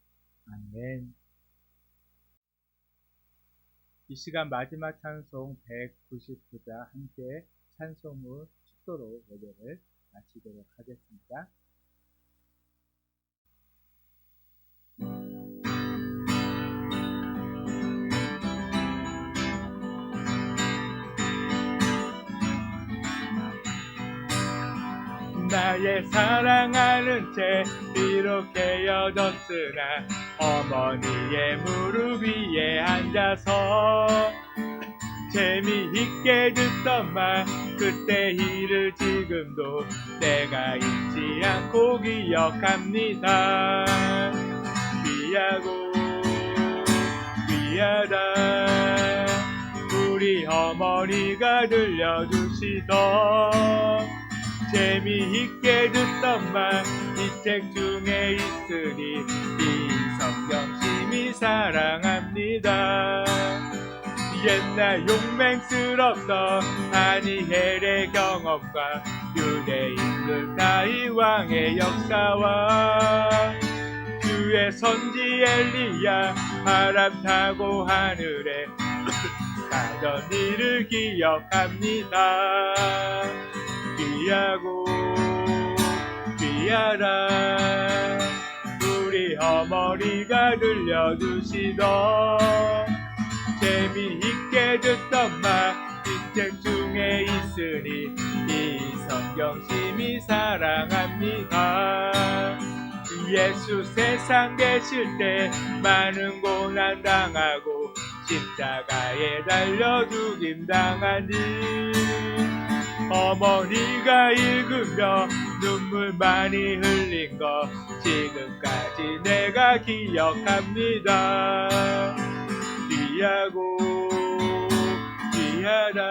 아멘. 이 시간 마지막 찬송 199자 함께 찬송을 축도로 예배를 마치도록 하겠습니다. 나의 사랑하는 채 비록 헤어졌으나 어머니의 무릎 위에 앉아서 재미있게 듣던 말 그때 일을 지금도 내가 잊지 않고 기억합니다. 귀하고 귀하다 우리 어머니가 들려주시던 재미있게 듣던 말 이 책 중에 있으니 이 성경 심히 사랑합니다. 옛날 용맹스럽던 다니엘의 경험과 유대인들 다윗 왕의 역사와 주의 선지 엘리야 바람 타고 하늘에 가던 일을 기억합니다. 귀하고 귀하다 우리 어머니가 들려주시던 재미있게 듣던 말 이 책 중에 있으니 이 성경 심히 사랑합니다. 예수 세상 계실 때 많은 고난 당하고 십자가에 달려 죽임 당하니 어머니가 읽으며 눈물 많이 흘린 거 지금까지 내가 기억합니다. 귀하고 귀하다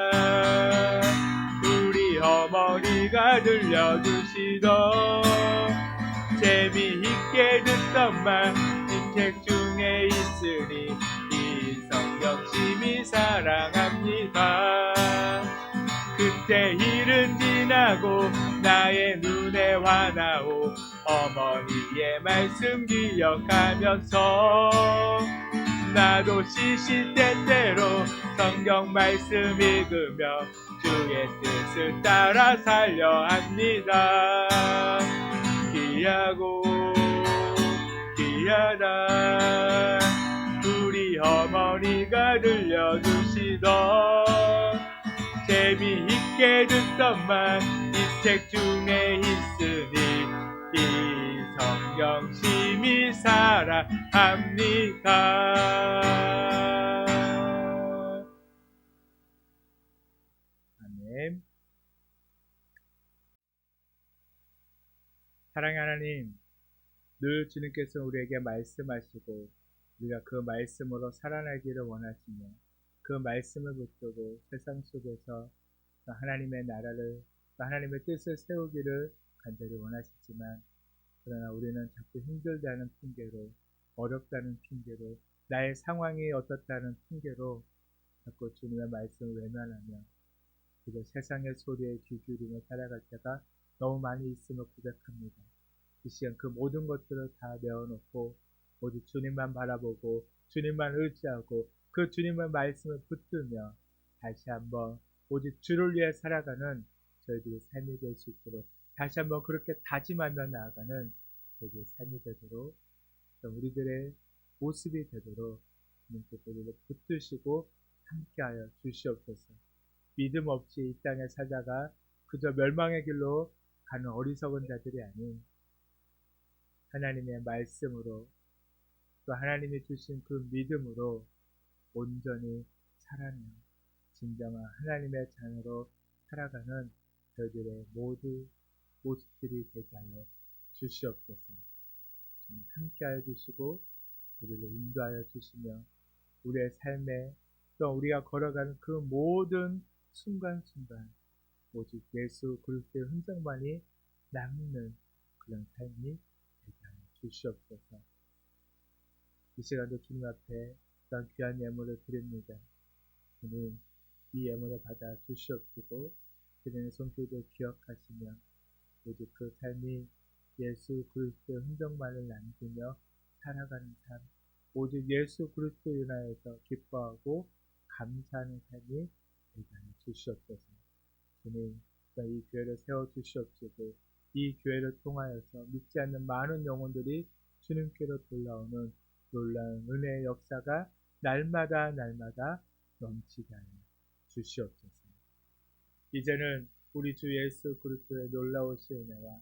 우리 어머니가 들려주시던 재미있게 듣던 말 이 책 중에 있으니 이 성경 심히 사랑합니다. 그때 일은 지나고 나의 눈에 환하오 어머니의 말씀 기억하면서 나도 시시때때로 성경 말씀 읽으며 주의 뜻을 따라 살려 합니다. 귀하고 귀하다 우리 어머니가 들려주시던 재미있게 듣던 말 이 책 중에 있으니 이 성경 심히 사랑합니다. 아멘. 사랑하는 하나님, 늘 주님께서 우리에게 말씀하시고 우리가 그 말씀으로 살아나기를 원하시며 그 말씀을 붙들고 세상 속에서 하나님의 나라를 하나님의 뜻을 세우기를 간절히 원하시지만 그러나 우리는 자꾸 힘들다는 핑계로 어렵다는 핑계로 나의 상황이 어떻다는 핑계로 자꾸 주님의 말씀을 외면하며 그저 세상의 소리에 귀 기울이며 살아갈 때가 너무 많이 있음을 고백합니다. 이 시간 그 모든 것들을 다 내어놓고 오직 주님만 바라보고 주님만 의지하고 그 주님의 말씀을 붙들며 다시 한번 오직 주를 위해 살아가는 저희들의 삶이 될 수 있도록 다시 한번 그렇게 다짐하며 나아가는 저희들의 삶이 되도록 우리들의 모습이 되도록 주님께서 우리를 붙드시고 함께하여 주시옵소서. 믿음 없이 이 땅에 살다가 그저 멸망의 길로 가는 어리석은 자들이 아닌 하나님의 말씀으로 또 하나님이 주신 그 믿음으로 온전히 살아내어 진정한 하나님의 자녀로 살아가는 저희들의 모두 모습들이 되게 하여 주시옵소서. 함께하여 주시고 우리를 인도하여 주시며 우리의 삶에 또 우리가 걸어가는 그 모든 순간순간 오직 예수 그리스도의 흔적만이 남는 그런 삶이 되게 하여 주시옵소서. 이 시간도 주님 앞에 또한 귀한 예물을 드립니다. 주님 이 예물을 받아 주시옵시고 그들의 손길을 기억하시며 오직 그 삶이 예수 그리스도의 흔적만을 남기며 살아가는 삶, 오직 예수 그리스도 인하여서 기뻐하고 감사하는 삶이 되게 하여 주시옵소서. 주님, 이 교회를 세워주시옵시고 이 교회를 통하여서 믿지 않는 많은 영혼들이 주님께로 돌아오는 놀라운 은혜의 역사가 날마다 넘치게 하여 주시옵소서. 이제는 우리 주 예수 그리스도의 놀라우신 은혜와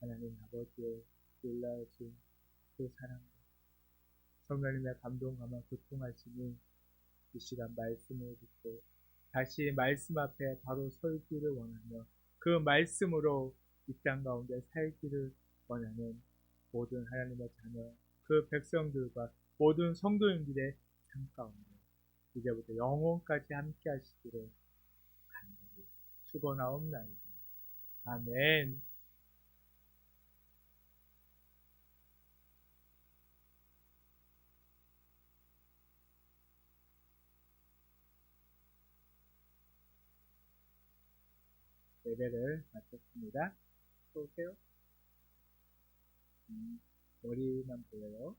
하나님 아버지의 놀라우신 그 사랑과 성령님의 감동감화 교통하시니 이 시간 말씀을 듣고 다시 말씀 앞에 바로 서기를 원하며 그 말씀으로 이 땅 가운데 살기를 원하는 모든 하나님의 자녀, 그 백성들과 모든 성도인들의 삶 가운데 이제부터 영혼까지 함께 하시기를 간절히 축원하옵나이다. 아멘. 예배를 마쳤습니다. 또 오세요. 머리만 보여요.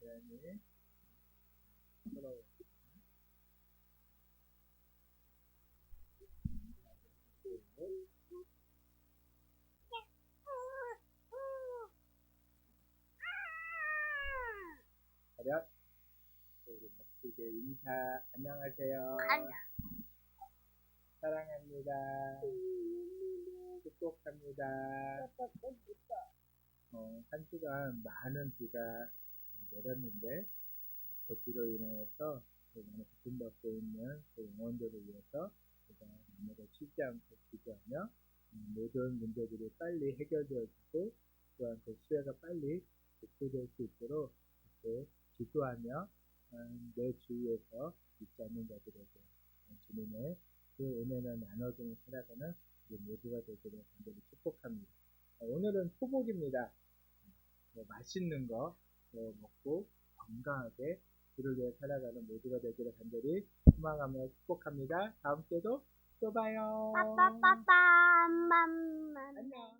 제안이 돌아오고 차렷. 우리 멋지게 인사. 안녕하세요. 사랑합니다. 축복합니다. 한 주간 많은 비가 내렸는데 그 비로 인하여서 많은 고통받고 있는 그 영혼들을 위해서 제가 너무도 쉬지 않고 기도하며 모든 문제들이 빨리 해결되어지고 또한 그 수혜가 빨리 복구될 수 있도록 이렇게 기도하며 내 주위에서 믿지 않는 자들에게 주님의 그 은혜를 나눠주는 살아가는 우리 모두가 되기를 간절히 축복합니다. 오늘은 토복입니다. 맛있는 거 먹고 건강하게 주를 위해 살아가는 모두가 되기를 간절히 소망하며 축복합니다. 다음 주에도 또 봐요. 안녕.